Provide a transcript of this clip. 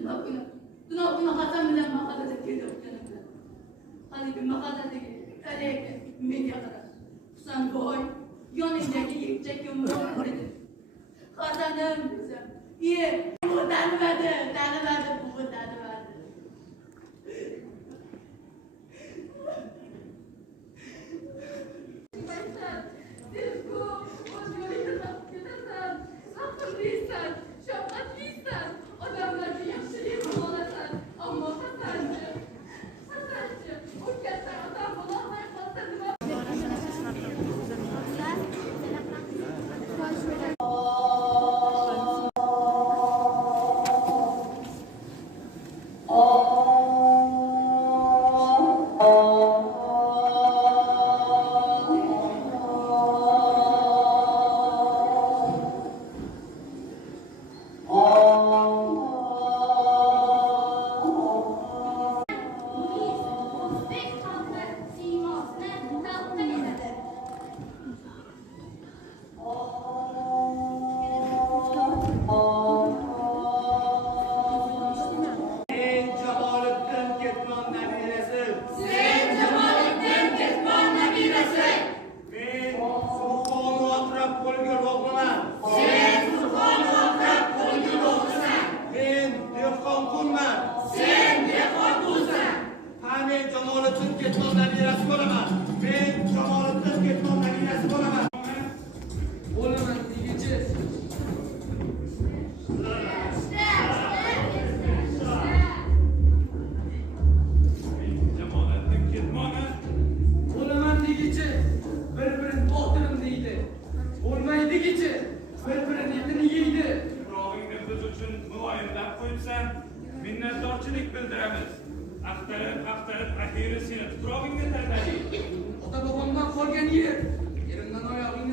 Duna Hasan bilen makadada kelip yanımda. Hani bir makadadaki kaleyke medya kadar. Sen boy, yanındaki yüksek yumruğu dedi. Hasan'ım desem, iyi, bu tanımadı, bu tanımadı. Minnettarchilik bildiramiz. Axtarib, axiri seni tuprog'ingga tanglaylik. Ota bobomdan qolgan yer, yerimdan oyog'im